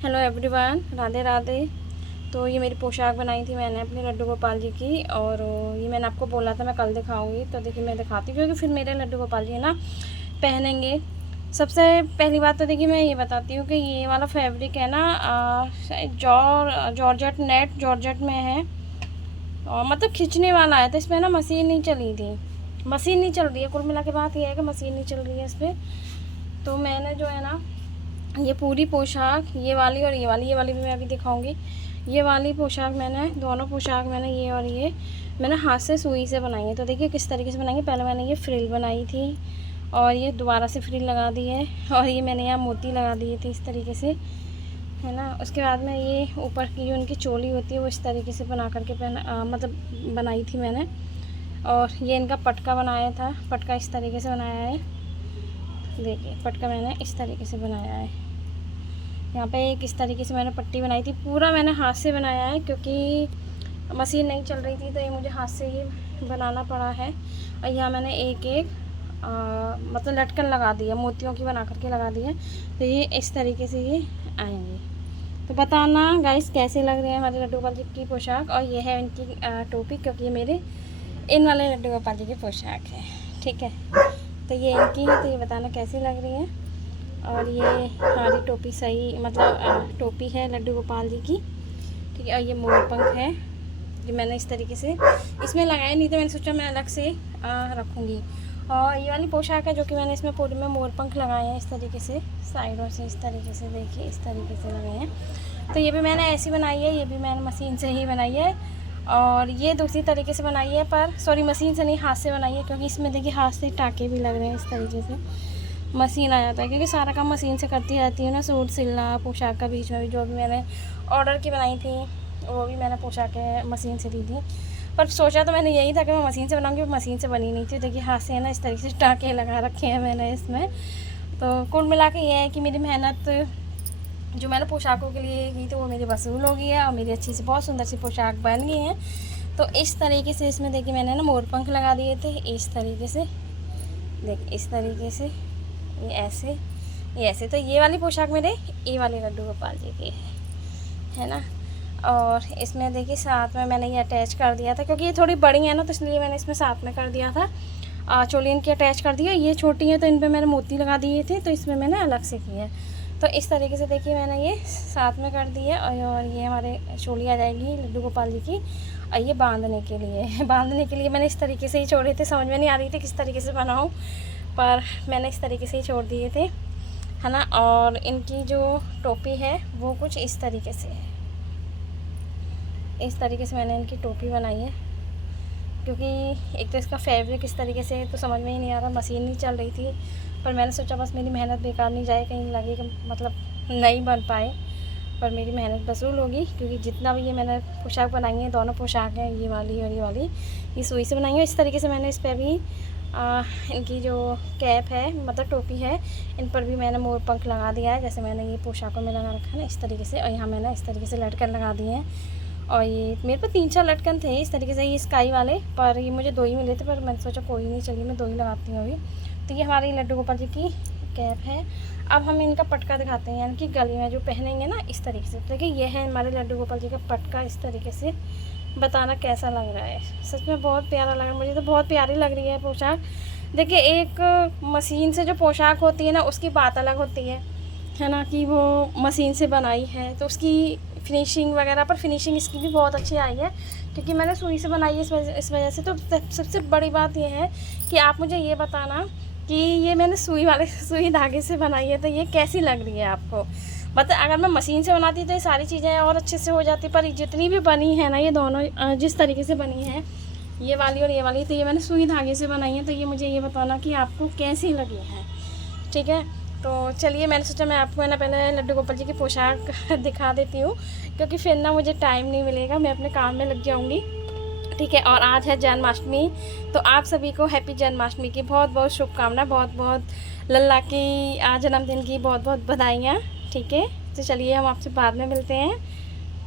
Hello everyone, Radhe Radhe. तो ये मेरी पोशाक बनाई थी मैंने अपने लड्डू गोपाल जी की, और ये मैंने आपको बोला था मैं कल दिखाऊंगी। तो देखिए मैं दिखाती हूँ क्योंकि फिर मेरे लड्डू गोपाल जी है ना पहनेंगे। सबसे पहली बात तो देखिए मैं ये बताती हूँ कि ये वाला फैब्रिक है ना जॉर्जेट नेट जॉर्जेट में है, और मतलब खींचने वाला है। तो इसमें ना मशीन नहीं चली थी, मशीन नहीं चल रही है। कुल मिला के बात ये है कि मशीन नहीं चल रही है इस पर। तो मैंने जो है ना ये पूरी पोशाक, ये वाली और ये वाली भी मैं अभी दिखाऊंगी। ये वाली पोशाक मैंने, दोनों पोशाक मैंने ये और ये मैंने हाथ से सुई से बनाई है। तो देखिए किस तरीके से बनाई है। पहले मैंने ये फ्रिल बनाई थी और ये दोबारा से फ्रिल लगा दी है, और ये मैंने यहाँ मोती लगा दिए थे इस तरीके से, है ना। उसके बाद में ये ऊपर की जो उनकी चोली होती है वो इस तरीके से बना करके मतलब बनाई थी मैंने। और ये इनका पटका बनाया था, पटका इस तरीके से बनाया है। देखिए पटका मैंने इस तरीके से बनाया है। यहाँ पे एक इस तरीके से मैंने पट्टी बनाई थी। पूरा मैंने हाथ से बनाया है क्योंकि मशीन नहीं चल रही थी, तो ये मुझे हाथ से ही बनाना पड़ा है। और यहाँ मैंने एक एक मतलब लटकन लगा दी है, मोतियों की बना करके लगा दी है। तो ये इस तरीके से ये आएंगे। तो बताना गाइस कैसे लग रहे हैं हमारे लड्डू गोपाल जी की पोशाक। और ये है इनकी टोपी, क्योंकि ये मेरे इन वाले लड्डू गोपाल जी की पोशाक है, ठीक है। तो ये इनकी है, तो ये बताना कैसी लग रही है। और ये हमारी टोपी सही मतलब टोपी है लड्डू गोपाल जी की, ठीक है। और ये मोर पंख है, ये मैंने इस तरीके से इसमें लगाया नहीं, तो मैंने सोचा मैं अलग से रखूँगी। और ये वाली पोशाक है जो कि मैंने इसमें पूरे में मोर पंख लगाए हैं इस तरीके से, साइडों से इस तरीके से, देखिए इस तरीके से लगाए हैं। तो ये भी मैंने ऐसी बनाई है, ये भी मैंने मशीन से ही बनाई है। और ये दूसरी तरीके से बनाई है, पर सॉरी मशीन से नहीं, हाथ से बनाई है। क्योंकि इसमें देखिए हाथ से टाँके भी लग रहे हैं इस तरीके से, मशीन आ जाता है क्योंकि सारा काम मशीन से करती रहती हूँ ना। सूट सिलना, पोशाक का बीच में भी जो भी मैंने ऑर्डर की बनाई थी वो भी मैंने पोशाकें मशीन से दी थी। पर सोचा तो मैंने यही था कि मैं मशीन से बनाऊँगी, मशीन से बनी नहीं थी। देखिए हाथ से है ना इस तरीके से टाँके लगा रखे हैं मैंने इसमें। तो कुल मिला के ये है कि मेरी मेहनत जो मैंने पोशाकों के लिए की थी वो मेरी वसूल हो गई है, और मेरी अच्छी सी बहुत सुंदर सी पोशाक बन गई है। तो इस तरीके से इसमें देखिए मैंने ना मोर पंख लगा दिए थे इस तरीके से, देखिए इस तरीके से, ये ऐसे। तो ये वाली पोशाक मेरे ये वाले लड्डू गोपाल जी की है ना। और इसमें देखिए साथ में मैंने ये अटैच कर दिया था, क्योंकि ये थोड़ी बड़ी है ना, तो इसलिए मैंने इसमें साथ में कर दिया था। चोली इनकी अटैच कर दिया। ये छोटी है तो इन पर मैंने मोती लगा दिए थे, तो इसमें मैंने अलग से की है। तो इस तरीके से देखिए मैंने ये साथ में कर दी है। और ये हमारे चोली आ जाएगी लड्डू गोपाल जी की। और ये बांधने के लिए बांधने के लिए मैंने इस तरीके से ही छोड़े थे, समझ में नहीं आ रही थी किस तरीके से बनाऊँ, पर मैंने इस तरीके से ही छोड़ दिए थे, है ना। और इनकी जो टोपी है वो कुछ इस तरीके से है, इस तरीके से मैंने इनकी टोपी बनाई है। क्योंकि एक तो इसका फैब्रिक इस तरीके से तो समझ में ही नहीं आ रहा, मशीन नहीं चल रही थी। पर मैंने सोचा बस मेरी मेहनत बेकार नहीं जाए, कहीं लगे कि मतलब नहीं बन पाए, पर मेरी मेहनत वसूल होगी। क्योंकि जितना भी ये मैंने पोशाक बनाई है, दोनों पोशाक हैं ये वाली और ये वाली, ये सुई से बनाई है। इस तरीके से मैंने इस पर भी इनकी जो कैप है मतलब टोपी है, इन पर भी मैंने मोर पंख लगा दिया है, जैसे मैंने ये पोशाकों में लगा रखा है ना इस तरीके से। और यहाँ मैंने इस तरीके से लटकन लगा दिए हैं। और ये मेरे पास 3-4 लटकन थे इस तरीके से, ये स्काई वाले, पर ये मुझे 2 ही मिले थे। पर मैंने सोचा कोई नहीं, चलिए मैं 2 ही लगाती हूँ अभी। तो ये हमारी लड्डू गोपाल जी की कैप है। अब हम इनका पटका दिखाते हैं, यानी कि गले में जो पहनेंगे ना इस तरीके से। देखिए ये है हमारे लड्डू गोपाल जी का पटका इस तरीके से। बताना कैसा लग रहा है। सच में बहुत प्यारा लग रहा है, मुझे तो बहुत प्यारी लग रही है पोशाक। देखिए एक मशीन से जो पोशाक होती है ना उसकी बात अलग होती है ना, कि वो मशीन से बनाई है तो उसकी फिनिशिंग वगैरह, पर फिनिशिंग इसकी भी बहुत अच्छी आई है क्योंकि मैंने सुई से बनाई है इस वजह से। तो सबसे बड़ी बात ये है कि आप मुझे ये बताना कि ये मैंने सुई धागे से बनाई है, तो ये कैसी लग रही है आपको। मतलब अगर मैं मशीन से बनाती तो ये सारी चीज़ें और अच्छे से हो जाती, पर जितनी भी बनी है ना ये दोनों जिस तरीके से बनी है ये वाली और ये वाली, तो ये मैंने सुई धागे से बनाई है। तो ये मुझे ये बताना कि आपको कैसी लगी है, ठीक है। तो चलिए मैंने सोचा मैं आपको है ना पहले लड्डू गोपाल जी की पोशाक दिखा देती हूँ, क्योंकि फिर ना मुझे टाइम नहीं मिलेगा, मैं अपने काम में लग जाऊँगी, ठीक है। और आज है जन्माष्टमी, तो आप सभी को हैप्पी जन्माष्टमी की बहुत बहुत शुभकामनाएं, बहुत बहुत लल्ला की आज जन्मदिन की बहुत बहुत बधाइयाँ, ठीक है। तो चलिए हम आपसे बाद में मिलते हैं।